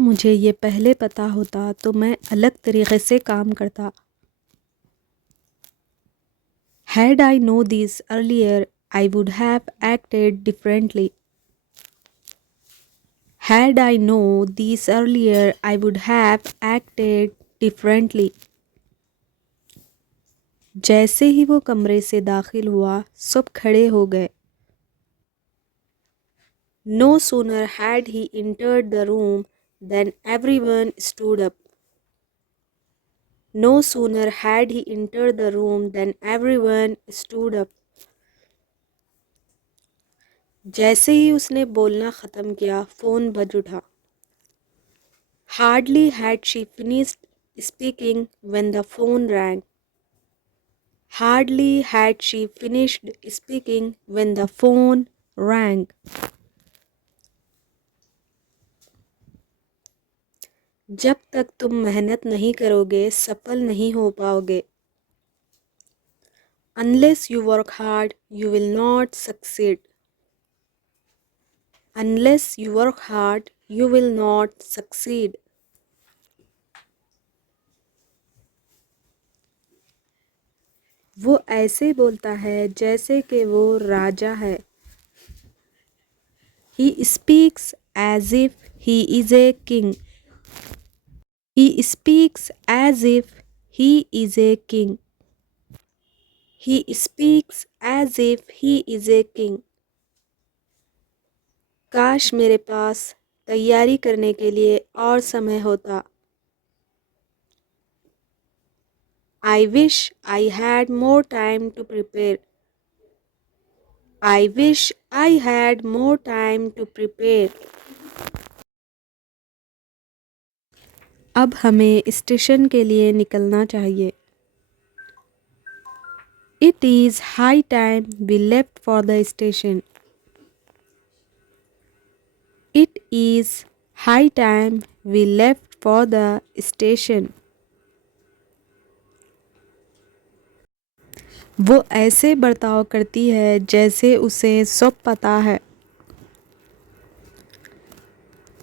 मुझे ये पहले पता होता तो मैं अलग तरीके से काम करता। Had I known this earlier, I would have acted differently. Had I known this earlier, I would have acted differently. जैसे ही वो कमरे से दाखिल हुआ, सब खड़े हो गए। No sooner had he entered the room than everyone stood up. No sooner had he entered the room than everyone stood up. जैसे ही उसने बोलना ख़त्म किया, फ़ोन बज उठा। Hardly had she finished speaking when the phone rang. Hardly had she finished speaking when the phone rang. जब तक तुम मेहनत नहीं करोगे, सफल नहीं हो पाओगे। Unless you work hard, you will not succeed. Unless you work hard, you will not succeed. वो ऐसे बोलता है जैसे कि वो राजा है। He speaks as if he is a king. He speaks as if he is a king. He speaks as if he is a king. काश मेरे पास तैयारी करने के लिए और समय होता। I wish I had more time to prepare. I wish I had more time to prepare. अब हमें स्टेशन के लिए निकलना चाहिए। It is high time we left for the station. It is high time we left for the station. वो ऐसे बर्ताव करती है जैसे उसे सब पता है।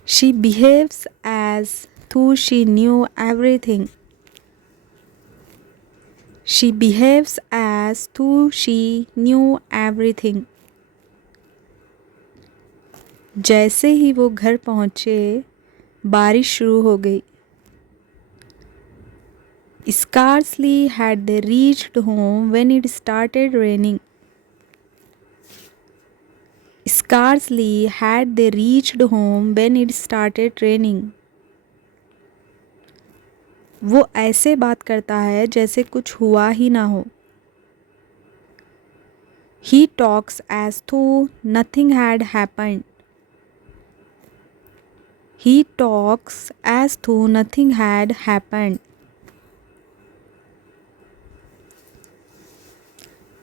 She behaves as though she knew everything. She behaves as though she knew everything. जैसे ही वो घर पहुँचे, बारिश शुरू हो गई। Scarcely had they reached home when it started raining. Scarcely had they reached home when it started raining. वो ऐसे बात करता है जैसे कुछ हुआ ही ना हो। He talks as though nothing had happened. He talks as though nothing had happened.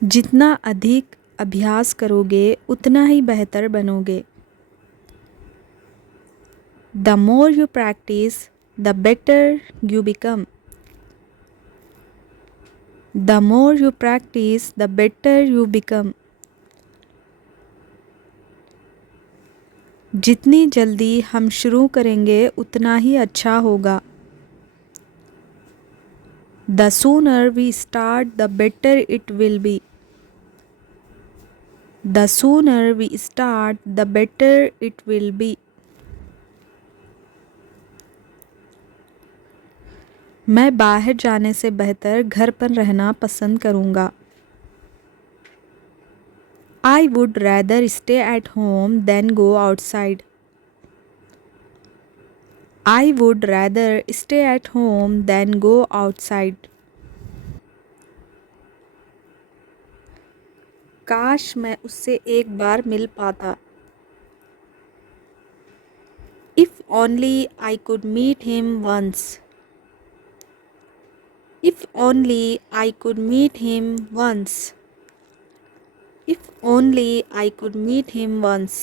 जितना अधिक अभ्यास करोगे उतना ही बेहतर बनोगे। The more you practice, the better you become. The more you practice, the better you become. जितनी जल्दी हम शुरू करेंगे उतना ही अच्छा होगा। The sooner we start, the better it will be. The sooner we start, the better it will be. मैं बाहर जाने से बेहतर घर पर रहना पसंद करूँगा। I would rather stay at home than go outside. I would rather stay at home than go outside. काश मैं उससे एक बार मिल पाता। If only I could meet him once. If only I could meet him once. If only I could meet him once.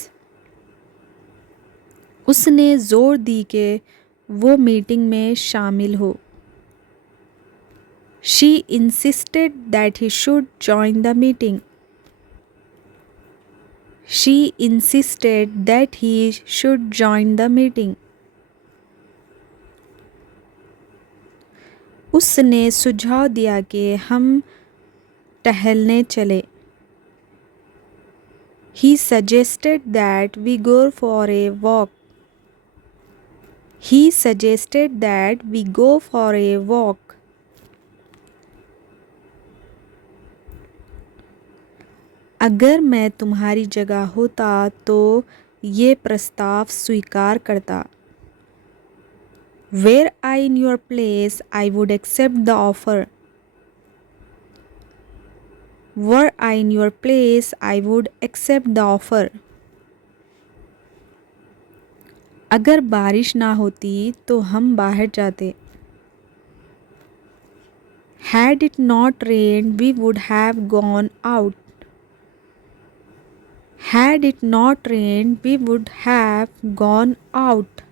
उसने ज़ोर दी कि वो meeting में शामिल हो। She insisted that he should join the meeting. She insisted that he should join the meeting. उसने सुझाव दिया कि हम टहलने चले। He suggested that we go for a walk. He suggested that we go for a walk. अगर मैं तुम्हारी जगह होता तो ये प्रस्ताव स्वीकार करता। Were I in your place, I would accept the offer. Were I in your place, I would accept the offer. अगर बारिश ना होती तो हम बाहर जाते। Had it not rained, we would have gone out. Had it not rained, we would have gone out.